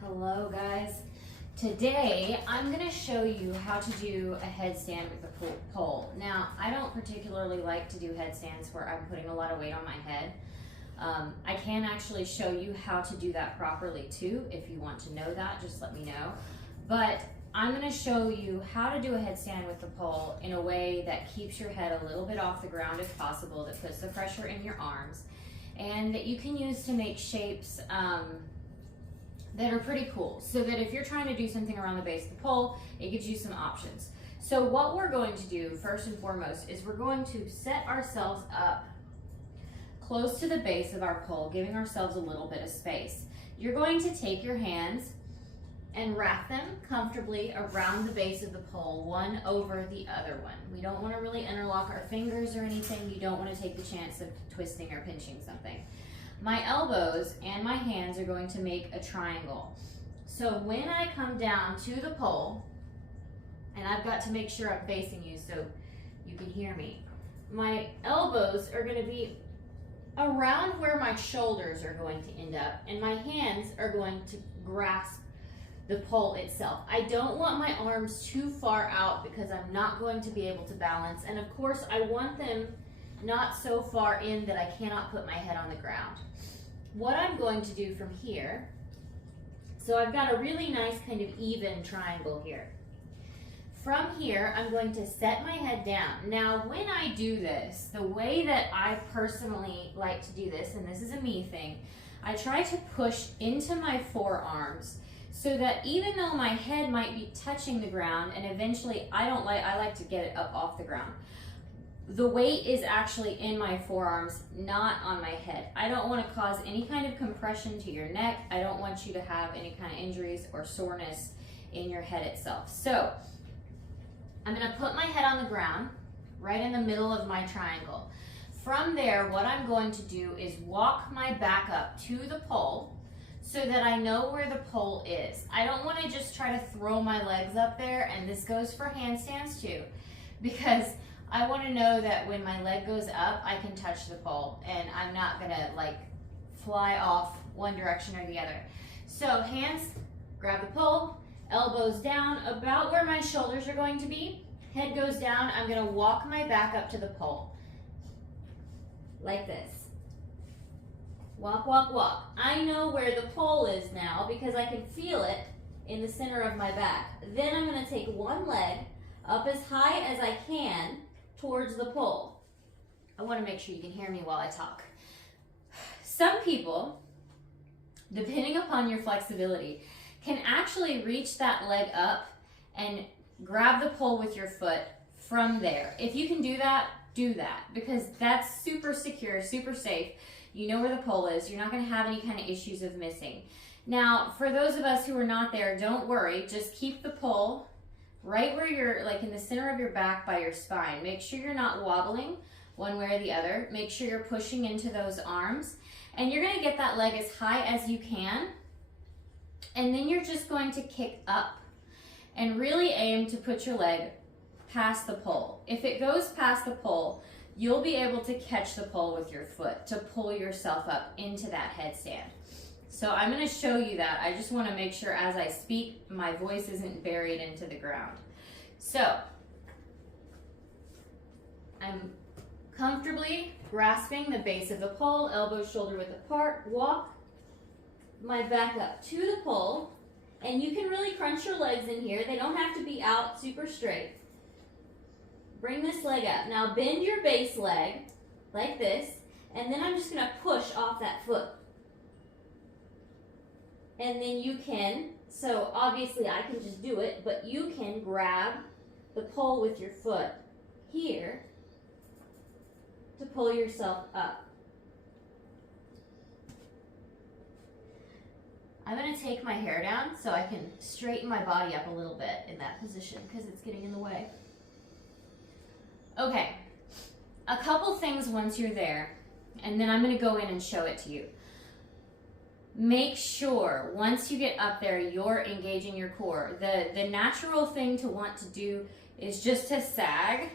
Hello guys. Today I'm going to show you how to do a headstand with a pole. Now I don't particularly like to do headstands where I'm putting a lot of weight on my head. I can actually show you how to do that properly too. If you want to know that, just let me know. But I'm going to show you how to do a headstand with the pole in a way that keeps your head a little bit off the ground if possible, that puts the pressure in your arms, and that you can use to make shapes that are pretty cool, so that if you're trying to do something around the base of the pole, it gives you some options. So what we're going to do first and foremost is we're going to set ourselves up close to the base of our pole, giving ourselves a little bit of space. You're going to take your hands and wrap them comfortably around the base of the pole, one over the other one. We don't want to really interlock our fingers or anything. You don't want to take the chance of twisting or pinching something. My elbows and my hands are going to make a triangle. So when I come down to the pole, and I've got to make sure I'm facing you so you can hear me, my elbows are going to be around where my shoulders are going to end up, and my hands are going to grasp the pole itself. I don't want my arms too far out because I'm not going to be able to balance, and of course I want them not so far in that I cannot put my head on the ground. What I'm going to do from here, so I've got a really nice kind of even triangle here. From here, I'm going to set my head down. Now, when I do this, the way that I personally like to do this, and this is a me thing, I try to push into my forearms so that even though my head might be touching the ground, and eventually I like to get it up off the ground, the weight is actually in my forearms, not on my head. I don't want to cause any kind of compression to your neck. I don't want you to have any kind of injuries or soreness in your head itself. So I'm going to put my head on the ground right in the middle of my triangle. From there, what I'm going to do is walk my back up to the pole so that I know where the pole is. I don't want to just try to throw my legs up there, and this goes for handstands too, because I want to know that when my leg goes up, I can touch the pole and I'm not going to like fly off one direction or the other. So hands grab the pole, elbows down about where my shoulders are going to be, head goes down. I'm going to walk my back up to the pole like this. Walk, walk, walk. I know where the pole is now because I can feel it in the center of my back. Then I'm going to take one leg up as high as I can towards the pole. I want to make sure you can hear me while I talk. Some people, depending upon your flexibility, can actually reach that leg up and grab the pole with your foot from there. If you can do that, because that's super secure, super safe. You know where the pole is. You're not going to have any kind of issues of missing. Now, for those of us who are not there, don't worry. Just keep the pole right where you're, like in the center of your back by your spine. Make sure you're not wobbling one way or the other. Make sure you're pushing into those arms. And you're going to get that leg as high as you can. And then you're just going to kick up and really aim to put your leg past the pole. If it goes past the pole, you'll be able to catch the pole with your foot to pull yourself up into that headstand. So I'm going to show you that. I just want to make sure as I speak, my voice isn't buried into the ground. So I'm comfortably grasping the base of the pole, elbows shoulder width apart, walk my back up to the pole, and you can really crunch your legs in here. They don't have to be out super straight. Bring this leg up. Now bend your base leg like this, and then I'm just going to push off that foot. And then you can, so obviously I can just do it, but you can grab the pole with your foot here to pull yourself up. I'm going to take my hair down so I can straighten my body up a little bit in that position because it's getting in the way. Okay, a couple things once you're there, and then I'm going to go in and show it to you. Make sure once you get up there, you're engaging your core. The natural thing to want to do is just to sag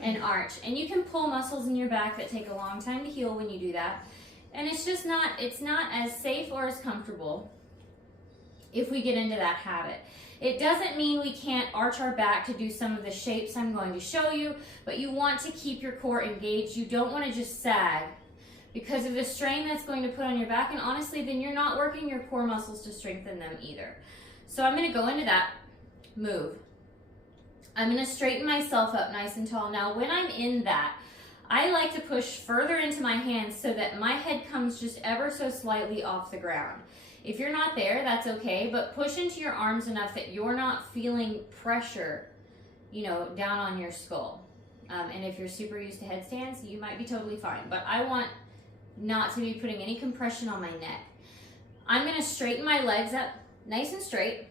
and arch. And you can pull muscles in your back that take a long time to heal when you do that. And it's just not, it's not as safe or as comfortable if we get into that habit. It doesn't mean we can't arch our back to do some of the shapes I'm going to show you, but you want to keep your core engaged. You don't want to just sag because of the strain that's going to put on your back, and honestly, then you're not working your core muscles to strengthen them either. So I'm going to go into that move. I'm going to straighten myself up nice and tall. Now, when I'm in that, I like to push further into my hands so that my head comes just ever so slightly off the ground. If you're not there, that's okay, but push into your arms enough that you're not feeling pressure, you know, down on your skull. And if you're super used to headstands, you might be totally fine, but I want not to be putting any compression on my neck. I'm going to straighten my legs up nice and straight.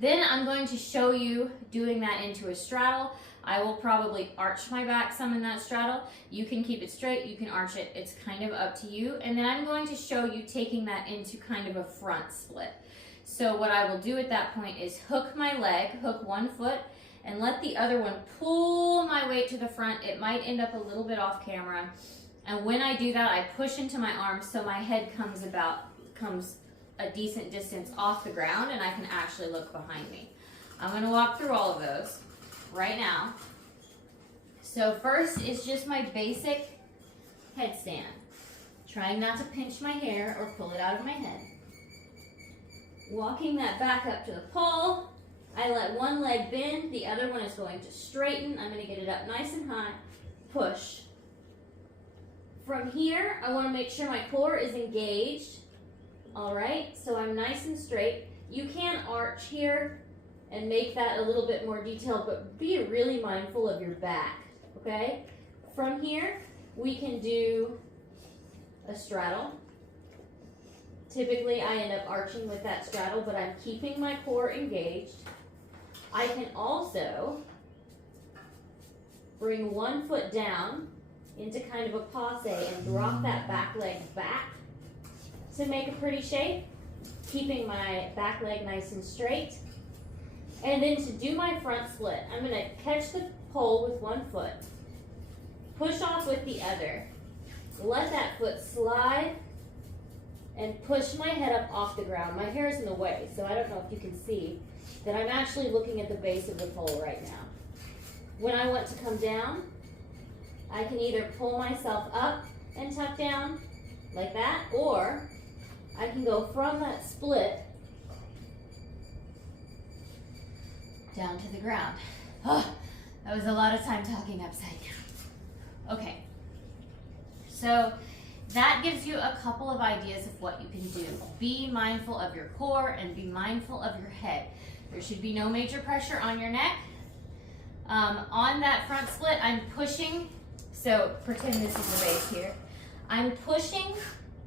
Then I'm going to show you doing that into a straddle. I will probably arch my back some in that straddle. You can keep it straight, you can arch it, it's kind of up to you. And then I'm going to show you taking that into kind of a front split. So what I will do at that point is hook my leg, hook one foot, and let the other one pull my weight to the front. It might end up a little bit off camera. And when I do that, I push into my arms so my head comes a decent distance off the ground and I can actually look behind me. I'm going to walk through all of those right now. So first is just my basic headstand. Trying not to pinch my hair or pull it out of my head. Walking that back up to the pole. I let one leg bend, the other one is going to straighten. I'm going to get it up nice and high. Push. From here, I want to make sure my core is engaged. All right, so I'm nice and straight. You can arch here and make that a little bit more detailed, but be really mindful of your back, okay? From here, we can do a straddle. Typically, I end up arching with that straddle, but I'm keeping my core engaged. I can also bring one foot down into kind of a passe and drop that back leg back to make a pretty shape, keeping my back leg nice and straight. And then to do my front split, I'm going to catch the pole with one foot, push off with the other, let that foot slide, and push my head up off the ground. My hair is in the way, so I don't know if you can see that I'm actually looking at the base of the pole right now. When I want to come down, I can either pull myself up and tuck down like that, or I can go from that split down to the ground. Oh, that was a lot of time talking upside down. Okay, so that gives you a couple of ideas of what you can do. Be mindful of your core and be mindful of your head. There should be no major pressure on your neck. On that front split, I'm pushing, so pretend this is the base here. I'm pushing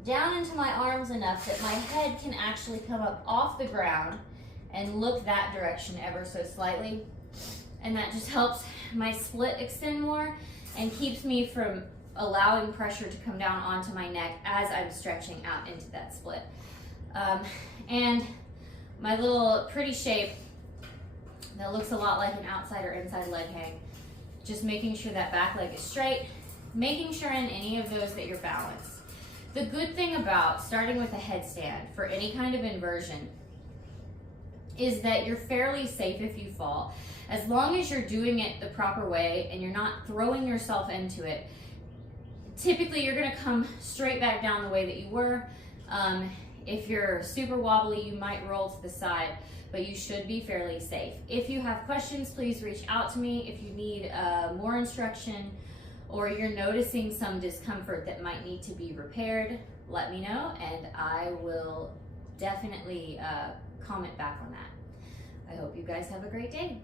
down into my arms enough that my head can actually come up off the ground and look that direction ever so slightly. And that just helps my split extend more and keeps me from allowing pressure to come down onto my neck as I'm stretching out into that split. And my little pretty shape that looks a lot like an outside or inside leg hang, just making sure that back leg is straight, making sure in any of those that you're balanced. The good thing about starting with a headstand for any kind of inversion is that you're fairly safe if you fall. As long as you're doing it the proper way and you're not throwing yourself into it, typically you're gonna come straight back down the way that you were. If you're super wobbly, you might roll to the side, but you should be fairly safe. If you have questions, please reach out to me. If you need more instruction, or you're noticing some discomfort that might need to be repaired, let me know and I will definitely comment back on that. I hope you guys have a great day.